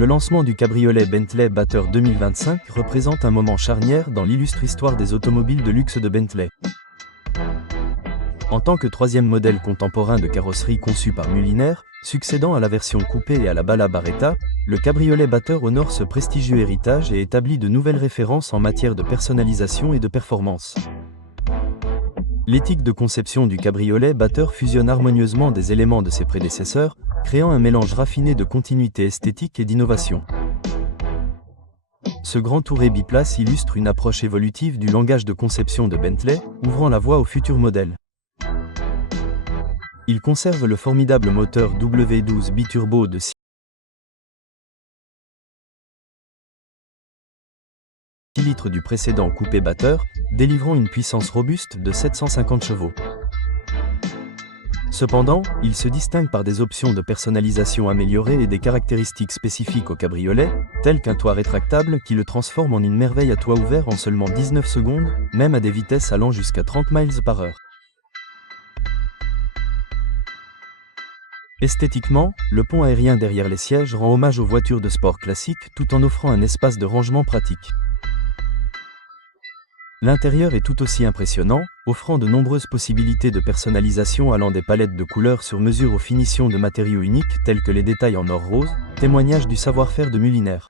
Le lancement du cabriolet Bentley Bater 2025 représente un moment charnière dans l'illustre histoire des automobiles de luxe de Bentley. En tant que troisième modèle contemporain de carrosserie conçu par Mulliner, succédant à la version coupée et à la Bala Barretta, le cabriolet Bater honore ce prestigieux héritage et établit de nouvelles références en matière de personnalisation et de performance. L'éthique de conception du cabriolet Bater fusionne harmonieusement des éléments de ses prédécesseurs, créant un mélange raffiné de continuité esthétique et d'innovation. Ce grand touré biplace illustre une approche évolutive du langage de conception de Bentley, ouvrant la voie aux futurs modèles. Il conserve le formidable moteur W12 biturbo de 6 litres du précédent coupé Bater, délivrant une puissance robuste de 750 chevaux. Cependant, il se distingue par des options de personnalisation améliorées et des caractéristiques spécifiques au cabriolet, telles qu'un toit rétractable qui le transforme en une merveille à toit ouvert en seulement 19 secondes, même à des vitesses allant jusqu'à 30 miles par heure. Esthétiquement, le pont aérien derrière les sièges rend hommage aux voitures de sport classiques tout en offrant un espace de rangement pratique. L'intérieur est tout aussi impressionnant, offrant de nombreuses possibilités de personnalisation allant des palettes de couleurs sur mesure aux finitions de matériaux uniques tels que les détails en or rose, témoignage du savoir-faire de Mulliner.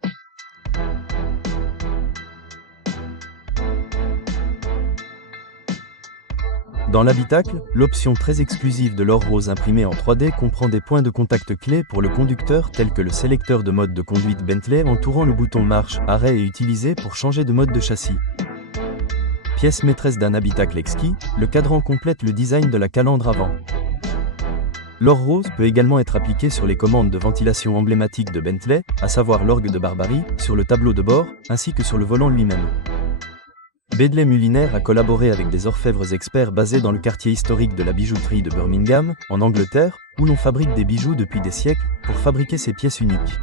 Dans l'habitacle, l'option très exclusive de l'or rose imprimé en 3D comprend des points de contact clés pour le conducteur tels que le sélecteur de mode de conduite Bentley entourant le bouton marche, arrêt et utilisé pour changer de mode de châssis. Pièce maîtresse d'un habitacle exquis, le cadran complète le design de la calandre avant. L'or rose peut également être appliqué sur les commandes de ventilation emblématiques de Bentley, à savoir l'orgue de Barbarie, sur le tableau de bord, ainsi que sur le volant lui-même. Bentley Mulliner a collaboré avec des orfèvres experts basés dans le quartier historique de la bijouterie de Birmingham, en Angleterre, où l'on fabrique des bijoux depuis des siècles, pour fabriquer ces pièces uniques.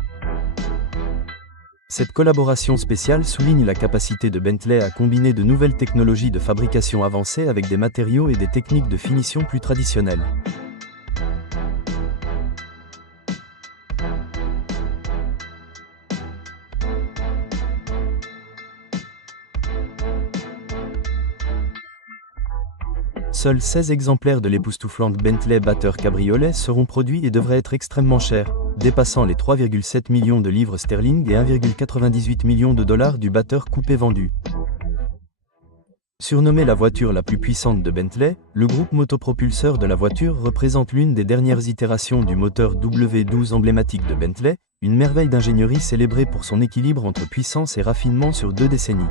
Cette collaboration spéciale souligne la capacité de Bentley à combiner de nouvelles technologies de fabrication avancées avec des matériaux et des techniques de finition plus traditionnelles. Seuls 16 exemplaires de l'époustouflante Bentley Bater Cabriolet seront produits et devraient être extrêmement chers, dépassant les 3,7 millions de livres sterling et 1,98 millions de dollars du Bater coupé vendu. Surnommée la voiture la plus puissante de Bentley, le groupe motopropulseur de la voiture représente l'une des dernières itérations du moteur W12 emblématique de Bentley, une merveille d'ingénierie célébrée pour son équilibre entre puissance et raffinement sur 2 décennies.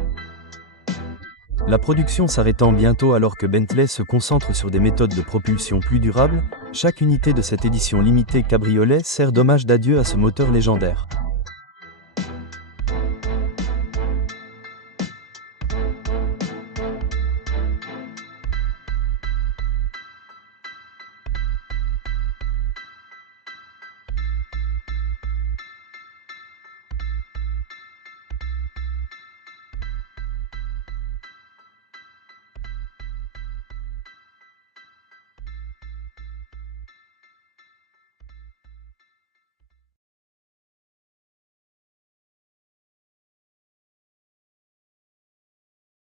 La production s'arrêtant bientôt alors que Bentley se concentre sur des méthodes de propulsion plus durables, chaque unité de cette édition limitée cabriolet sert d'hommage d'adieu à ce moteur légendaire.